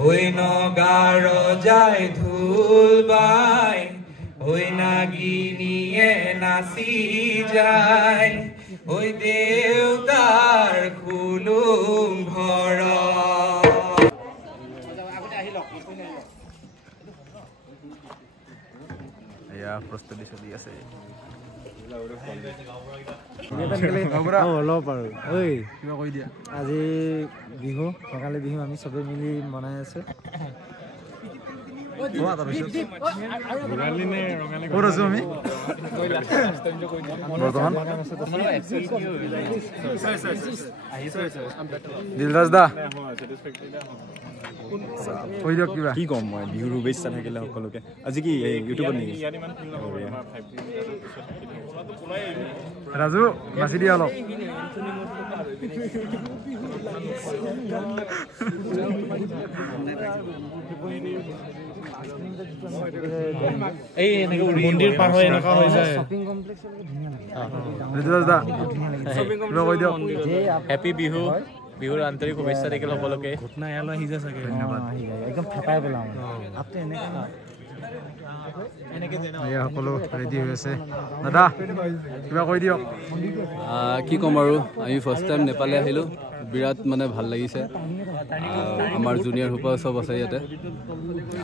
ওই নগার যায় ধুল বাই ওই নাগিনিয়ে নাচি যায় ওই দেউতার খুলুম ঘৰ এয়া প্ৰস্তুতি চলি আছে আজি বিহু ৰঙালী বিহু আমি চবে মিলি মনাই আছো দিলৰাজ দা কৈ দিয়ক কিবা কি ক'ম মই বিহুৰ শুভেচ্ছা থাকিলে সকলোকে আজি কি ইউটিউবত নেকি ৰাজু নাচি দিয়া অলপ এই এনেকে মন্দিৰ পাৰ হৈ এনেকা হৈ যায় শপিং কমপ্লেক্স দিলৰাজ দা কিবা কৈ দিয়ক হেপী বিহু বিহুৰ আন্তৰিক শুভেচ্ছা থাকিল সকলোকে ঘটনা ইয়ালৈ আহি যায় চাগে ধন্যবাদ একদম ফেপাই পেলাম আপুনি এনেকে সকলো ৰেডি হৈ আছে দাদা কিবা কৈ দিয়ক কি ক'ম আৰু আমি ফাৰ্ষ্ট টাইম নেপালে আহিলোঁ বিৰাট মানে ভাল লাগিছে আমাৰ জুনিয়ৰ সোপা চব আছে ইয়াতে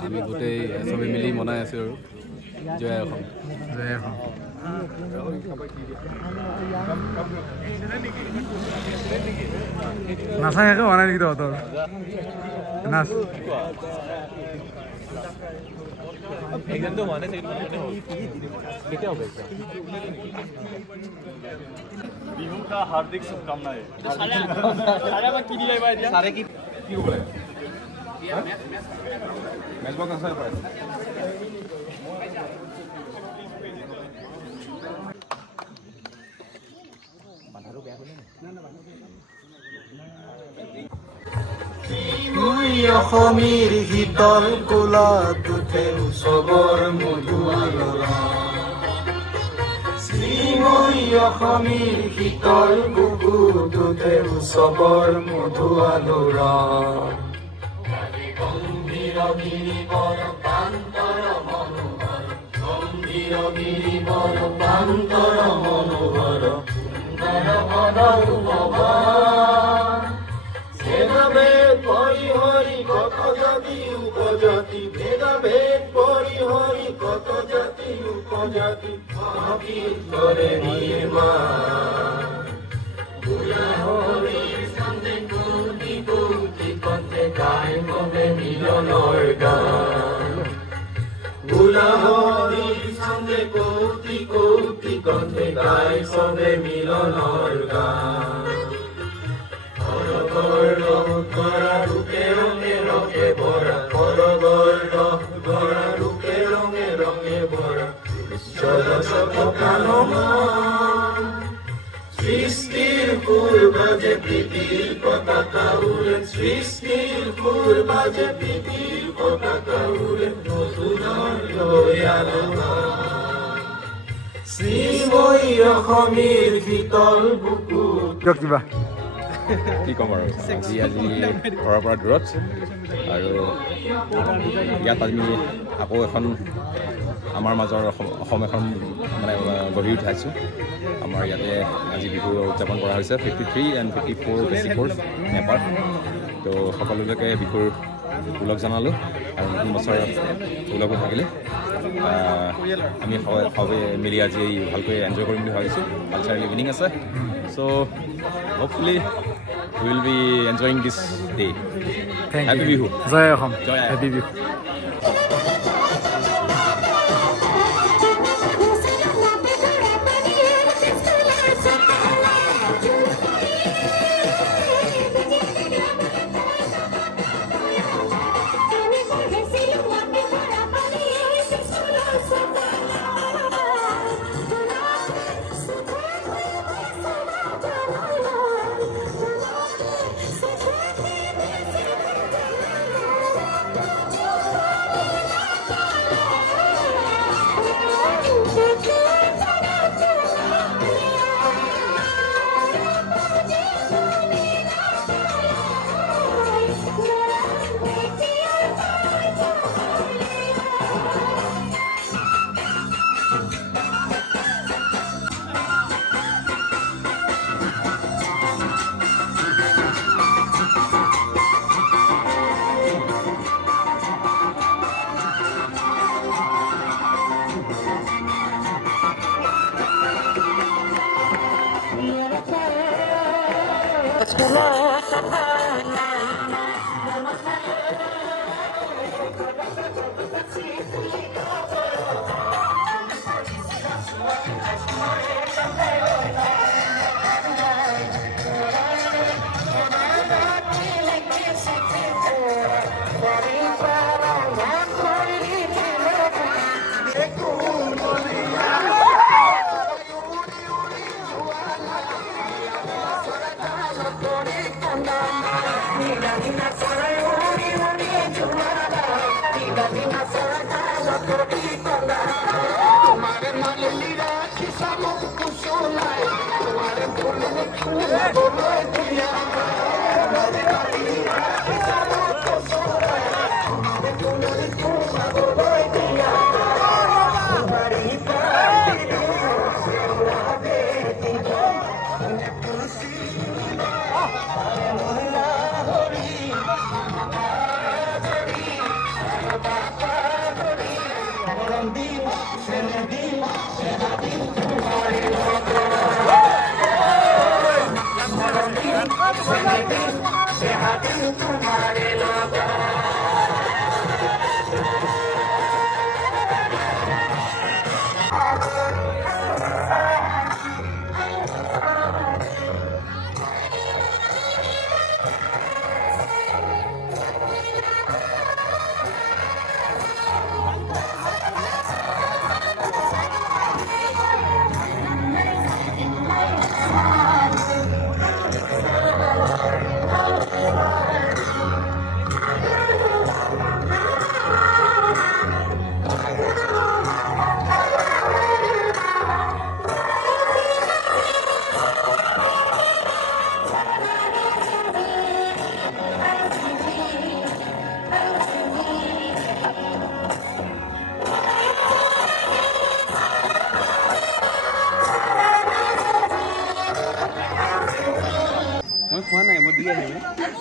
আমি গোটেই চবেই মিলি মনাই আছোঁ আৰু জয় অসম জয় অসম নাচাকে হোৱা নাই নেকি তহঁতৰ নাচ बिहू का हार्दिक शुभकामनाएं অসমীৰ শীতল কোলাত উঠে উৎসৱৰ মধু আলোড়ন শ্ৰীময়ী অসমীৰ শীতল বুকুত উঠে উৎসৱৰ মধু আলোড়ন গম্ভীৰ গিৰিবৰ প্ৰান্তৰ মনোহৰ গম্ভীৰ গিৰিবৰ প্ৰান্তৰ মনোহৰ সুন্দৰ বনৰ ভৱন ভেদাভেদ পৰিহৰি কত জাতি উপজাতি ভেদাভেদ পৰিহৰি কত জাতি উপজাতি কৰে নিৰ্মাণ বুঢ়াহৰিৰ সন্দেহ কোটি কোটি কণ্ঠে গাই বাবে মিলনৰ গান বুঢ়াহৰিৰ সন্দেহ কোটি কোটি কণ্ঠে গাই চবে মিলনৰ গান গড়া রূপে রঙে রঙে ভরা গড়া রূপে রঙে রঙে ভরা সৃষ্টির ফুল বাজে প্রীতির পতাকা উড়ে সৃষ্টির ফুল বাজে প্রীতির পতাকা উড়ে নতুনৰ লৈ শ্ৰীময়ী অসমীৰ শীতল বুকুত কিবা কি ক'ম আৰু আজি ঘৰৰ পৰা দূৰত আৰু ইয়াত আমি আকৌ এখন আমাৰ মাজৰ অসম এখন মানে গঢ়ি উঠাইছোঁ আমাৰ ইয়াতে আজি বিহু উদযাপন কৰা হৈছে 53 and 54 বেচিক কোৰ্ছ নেপাল তো সকলোলৈকে বিহুৰ ওলগ জনালোঁ আৰু নতুন বছৰ ওলগো থাকিলে আমি সবে মিলি আজি ভালকৈ এনজয় কৰিম বুলি ভাবিছোঁ কালচাৰেল ইভিনিং আছে চ' hopefully we will be enjoying this day. Happy Bihu. Jai Ahom. Happy Bihu.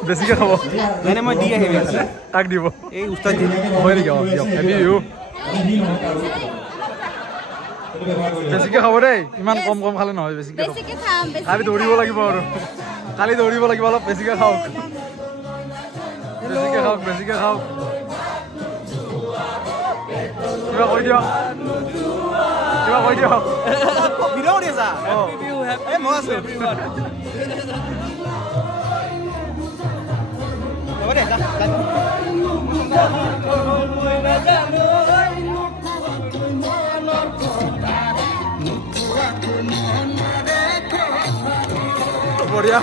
বেছিকে খাব মানে মই দি আহিম তাক দিব এই উস্তাদ দি হয় নেকি হেভি ইউ বেছিকে খাব দেই ইমান কম কম খালে নহয় বেছিকে খাম কালি দৌৰিব লাগিব আৰু কালি দৌৰিব লাগিব অলপ বেছিকে খাওক বেছিকে খাওক কিবা কৈ দিয়ক ভিডিঅ' কৰি আছা এই মই আছো বঢ়িয়া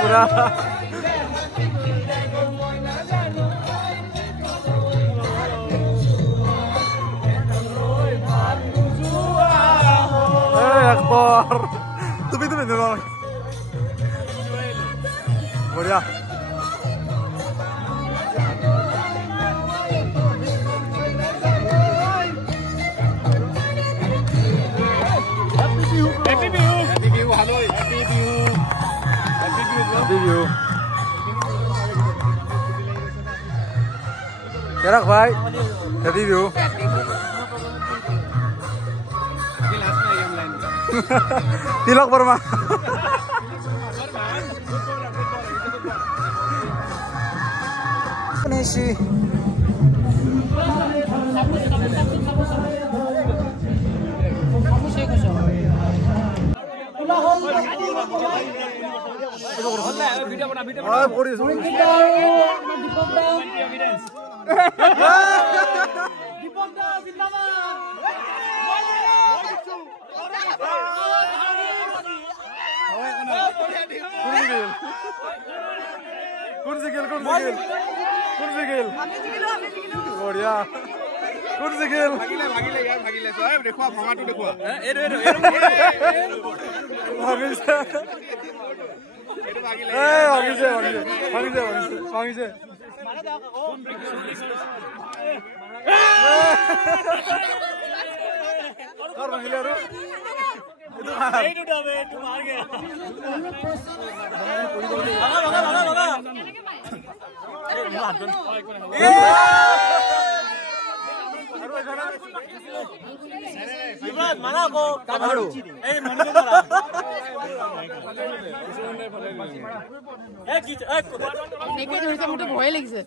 পুৰা একবার তুমি বঢ়িয়া Kerak bhai, happy view. Tilak Burma. Nisi.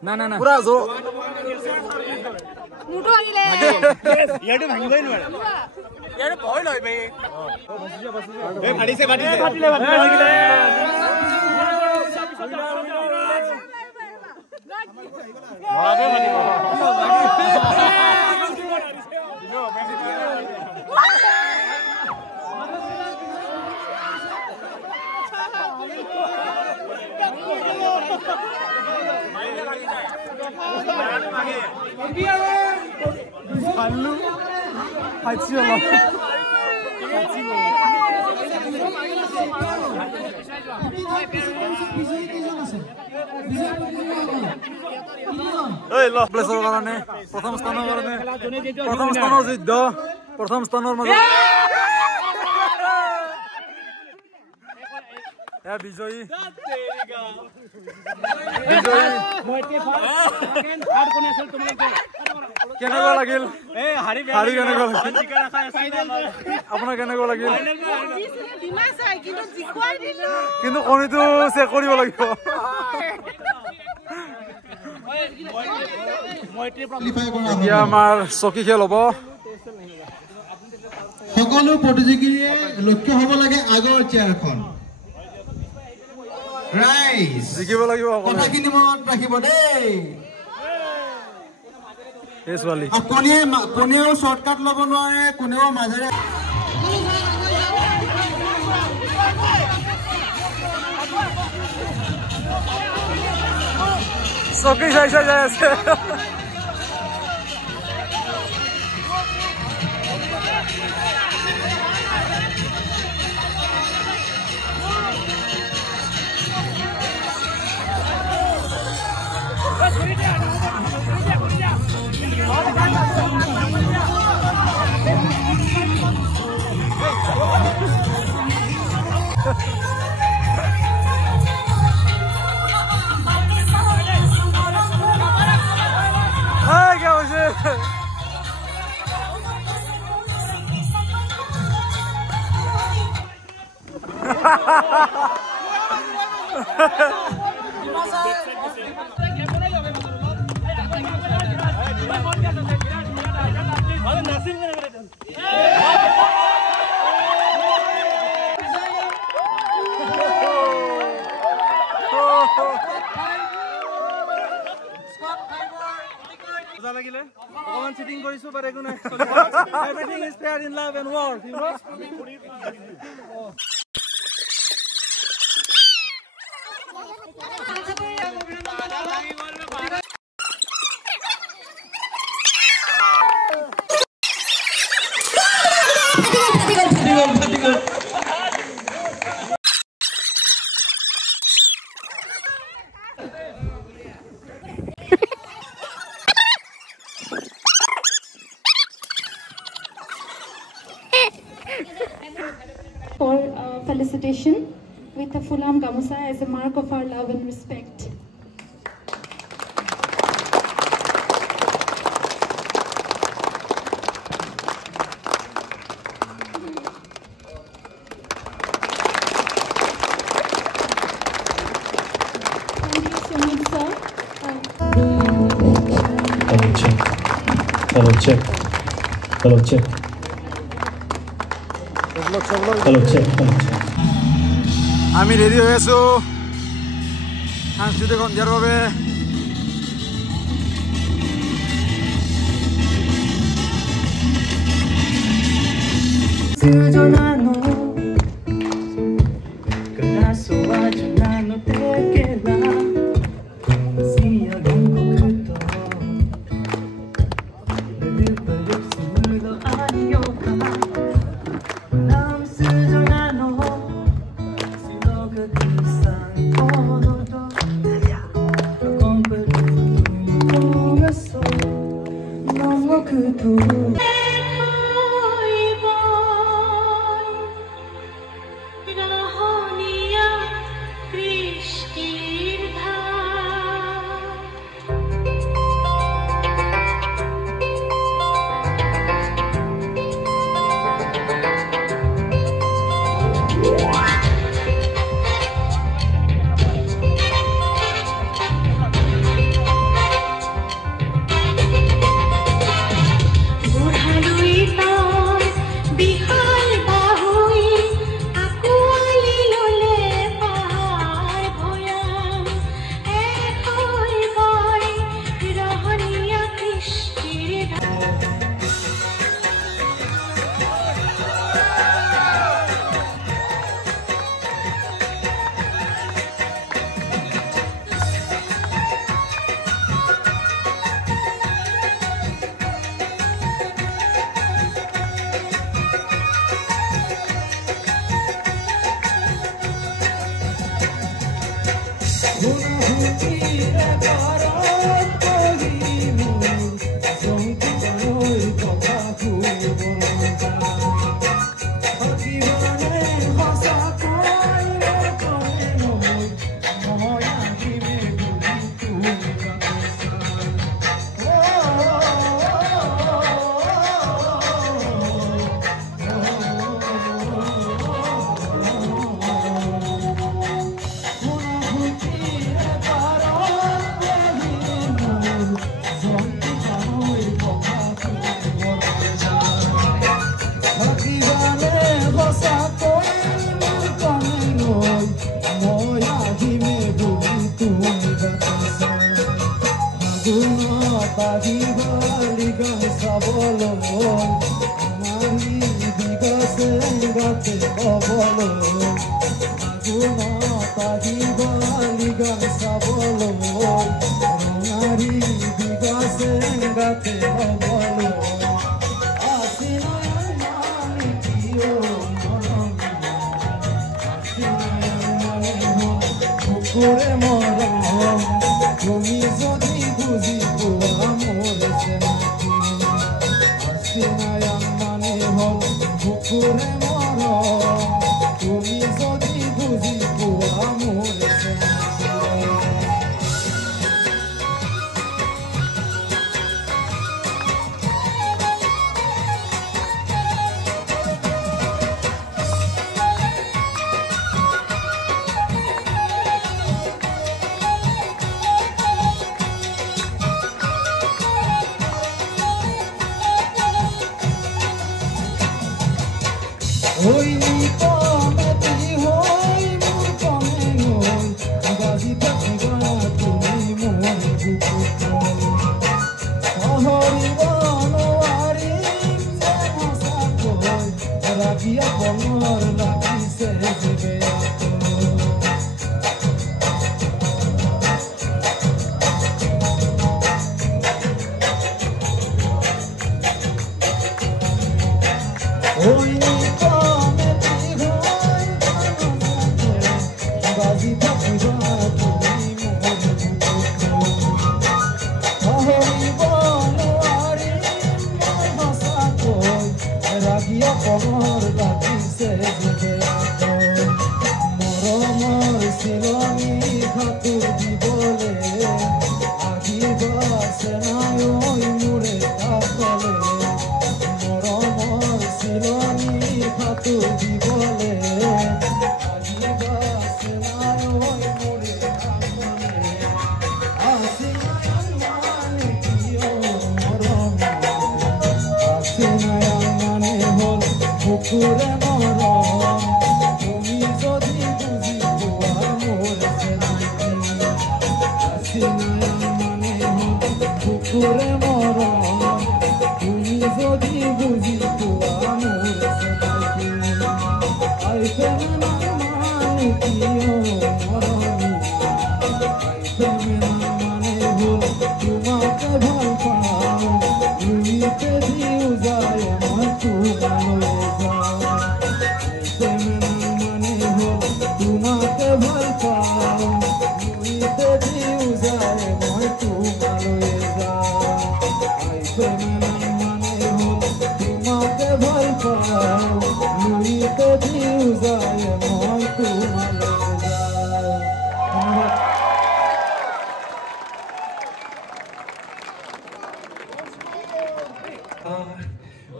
না না না পুরা জোৰ মুটো আহিলে ইয়াতে ভাঙিবই নোৱাৰে ইয়াৰে ভয় লয় বে এই ফাটিছে ফাটিলে প্ৰথম স্থানৰ যুদ্ধ প্ৰথম স্থানৰ মাজত বিজয়ী কেনেকুৱা লাগিল আপোনাৰ কেনেকুৱা লাগিল কিন্তু কণীটো চেক কৰিব লাগিব এতিয়া আমাৰ চকী খেল হ'ব সকলো প্ৰতিযোগীয়ে লক্ষ্য হ'ব লাগে আগৰ চেয়াৰখন ৰাইজ জিকিব লাগিব কথাখিনি মনত ৰাখিব দেই এই ছোৱালী কোনেও শ্বৰ্টকাট ল'ব নোৱাৰে কোনেও মাজেৰে চকী চাই চাই যাই আছে লাগিলে অকমান চিটিং কৰিছো বাট একো নাই everything is fair in love and war you know For felicitation with a Fulam Gamusa as a mark of our love and respect. Thank you so much, sir. Hello, check. Hello, check. Hello, check. আমি ready হৈ আছো সাংস্কৃতিক সন্ধিয়াৰ বাবে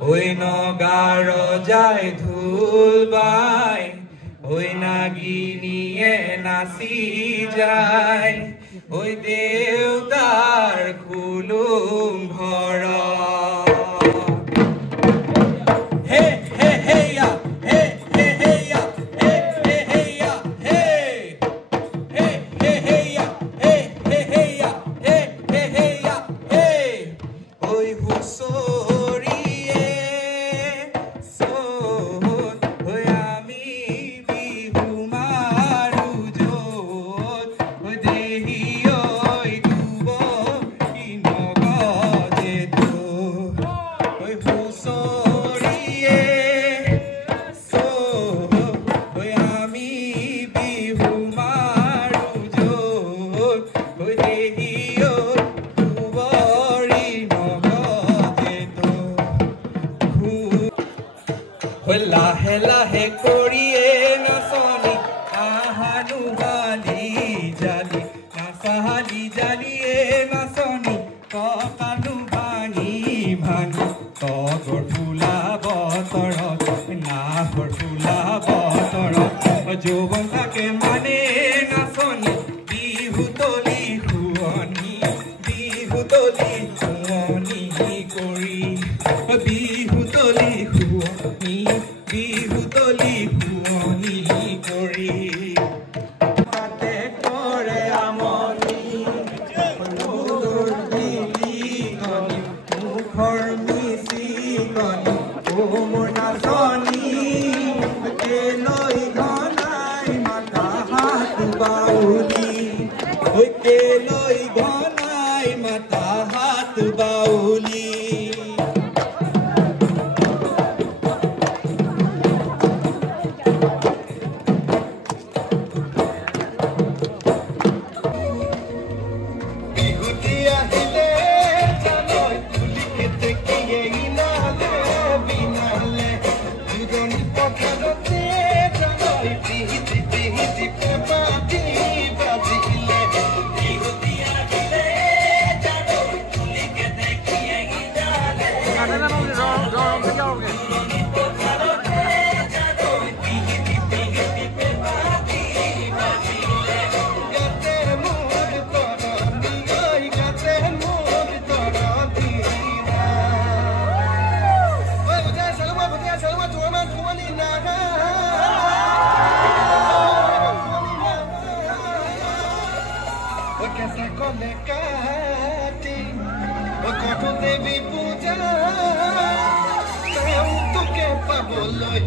ওই নগাৰ যায় ধুল বাই ওই নাগিনীয়ে নাচি যায় ওই দেউতাৰ খুলুম ঘৰ হে হে হেয়া হে হে হেয়া হে হে হেয়া হে হে হে হেয়া হে হে হেয়া হে হে হেয়া হে ওই হুঁচৰিয়ে চোন ওই আমি বিহু মাৰো য'ত ওই দেহি ঐ দুব কি নগজে তো ওই হুঁচৰিয়ে চোন ওই আমি বিহু মাৰো য'ত ওই দেহি দুবৰি নগজে তো লাহে লাহে কৰিয়ে নাচনি আহানু হালি জালি নাচাহালি জালিয়ে নাচনি ককানু ভাঙি ভাঙি তগৰ ফুলা বতৰত নাহৰ ফুলা বতৰত যৌৱন থাকে মানে নাচনি বিহু তলি শুৱনি কৰি বিহু তলি শুৱনি কৰি তাতে কৰে আমনি মূৰৰ বিলিকনি মুখৰ মিচিকনি ও মোৰ নাচনি কেলৈ ঘনাই মাথা হাত বাউলি কেলৈ ঘনাই মাথা হাত বাউলি দেৱী পূজা তোকে পাবলৈ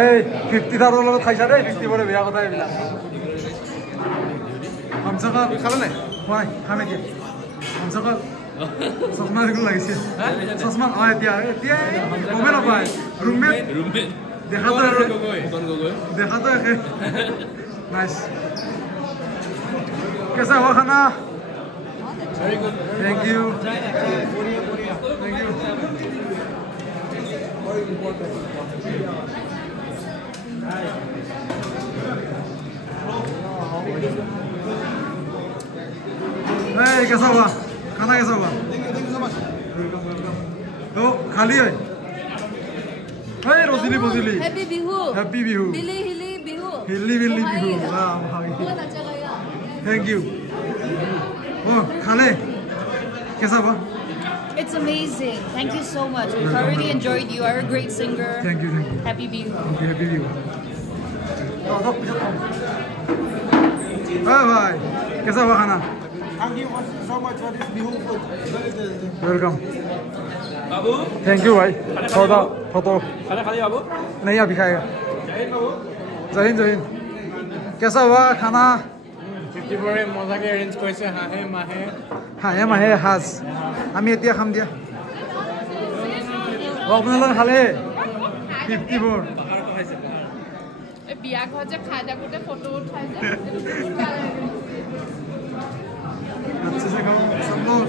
এই 50,000 লগত খাইছা দেই 50 বৰে বেয়া কথা এইবিলাক আমসাকা খালা নাই হয় খামে কি আমসাকা চশমা দেখুন লাগিছে চশমা এতিয়া কমে নাপায় ৰুমমেট দেখা তো একে নাইস कैसा हुआ खाना थैंक यू कैसा हुआ खाना कैसा हुआ तो खाली है रोजिली बोजिली हैप्पी बिहू हैप्पी बिहू हिली हिली बिहू हिली बिली बिहू बहुत अच्छा गया थैंक यू ओ खाले कैसा हुआ It's amazing. Thank you so much. We thoroughly enjoyed you. You are a great singer. Thank you. Happy Bihu. Okay, happy Bihu. Bye bye. कैसा हुआ खाना? Thank you so much for this Bihu food. Welcome. Babu Thank you भाई. Photo. खाना खा लिया बाबू नहीं अभी खाएगा. जय हिंद. कैसा हुआ खाना? 54 মজাকে অ্যারেঞ্জ কৰিছে হাঁহে মাহে হাঁস আমি এতিয়া খাম দিয়া আপোনালোকে খালে 54 বিয়া ঘৰ যে খাই থাকোতে ফটো উঠাই যে अच्छे से खाओ सब लोग